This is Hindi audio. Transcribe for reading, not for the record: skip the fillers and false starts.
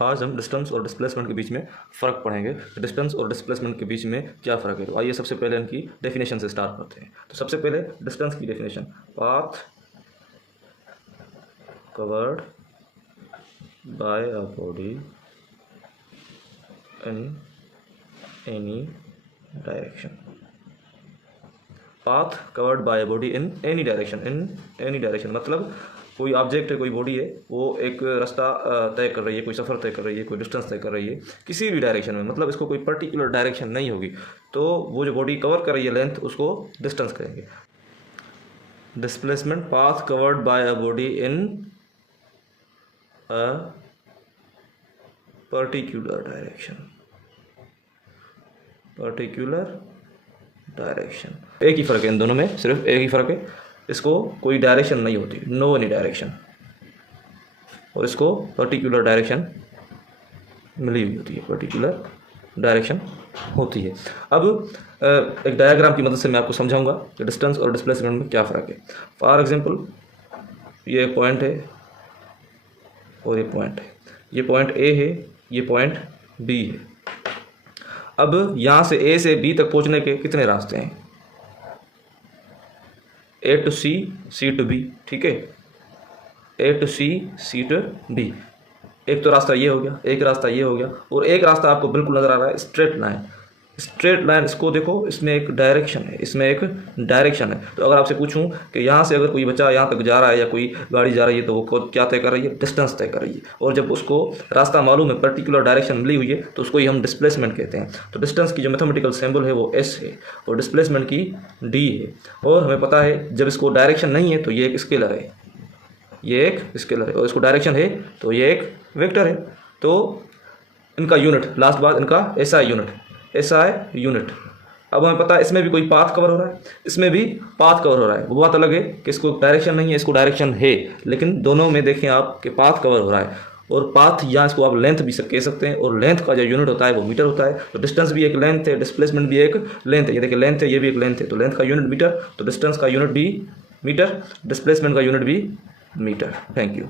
आज हम डिस्टेंस और डिस्प्लेसमेंट के बीच में फ़र्क पढ़ेंगे। डिस्टेंस और डिस्प्लेसमेंट के बीच में क्या फ़र्क है। तो आइए सबसे पहले इनकी डेफिनेशन से स्टार्ट करते हैं। तो सबसे पहले डिस्टेंस की definition, path covered by a body in any direction. Path covered by a body in any direction मतलब कोई ऑब्जेक्ट है, कोई बॉडी है, वो एक रास्ता तय कर रही है, कोई सफ़र तय कर रही है, कोई डिस्टेंस तय कर रही है किसी भी डायरेक्शन में, मतलब इसको कोई पर्टिकुलर डायरेक्शन नहीं होगी, तो वो जो बॉडी कवर कर रही है लेंथ, उसको डिस्टेंस कहेंगे। Displacement, path covered by a body in a particular direction. एक ही फ़र्क है इन दोनों में, सिर्फ एक ही फ़र्क है, इसको कोई डायरेक्शन नहीं होती, नो एनी डायरेक्शन, और इसको पर्टिकुलर डायरेक्शन मिली हुई होती है, पर्टिकुलर डायरेक्शन होती है। अब एक डायग्राम की मदद से मैं आपको समझाऊंगा कि डिस्टेंस और डिस्प्लेसमेंट में क्या फ़र्क है। फॉर एग्जांपल, ये पॉइंट है और ये पॉइंट है, ये पॉइंट ए है, ये पॉइंट बी है। अब यहाँ से ए से बी तक पहुँचने के कितने रास्ते हैं? A to C, C to B, ठीक है, A to C, C to D. एक तो रास्ता ये हो गया, एक रास्ता ये हो गया, और एक रास्ता आपको बिल्कुल नज़र आ रहा है, स्ट्रेट लाइन। स्ट्रेट लाइन, इसको देखो, इसमें एक डायरेक्शन है, इसमें एक डायरेक्शन है। तो अगर आपसे पूछूं कि यहाँ से अगर कोई बच्चा यहाँ तक जा रहा है या कोई गाड़ी जा रही है, तो वो क्या तय कर रही है? डिस्टेंस तय कर रही है। और जब उसको रास्ता मालूम है, पर्टिकुलर डायरेक्शन मिली हुई है, तो उसको ही हम डिस्प्लेसमेंट कहते हैं। तो डिस्टेंस की जो मैथमेटिकल सिंबल है वो एस है, और डिस्प्लेसमेंट की डी है। और हमें पता है जब इसको डायरेक्शन नहीं है तो ये एक स्केलर है, ये एक स्केलर है, और इसको डायरेक्शन है तो ये एक वेक्टर है। तो इनका यूनिट, लास्ट बात, इनका एसआई यूनिट। अब हमें पता है इसमें भी कोई पाथ कवर हो रहा है, इसमें भी पाथ कवर हो रहा है। वो बात अलग है कि इसको डायरेक्शन नहीं है, इसको डायरेक्शन है, लेकिन दोनों में देखें आप कि पाथ कवर हो रहा है। और पाथ या इसको आप लेंथ भी कह सकते हैं, और लेंथ का जो यूनिट होता है वो मीटर होता है। तो डिस्टेंस भी एक लेंथ है, डिस्प्लेसमेंट भी एक लेंथ है। ये देखिए लेंथ है, ये भी एक लेंथ है, तो लेंथ का यूनिट मीटर, तो डिस्टेंस का यूनिट भी मीटर, डिस्प्लेसमेंट का यूनिट भी मीटर। Thank you.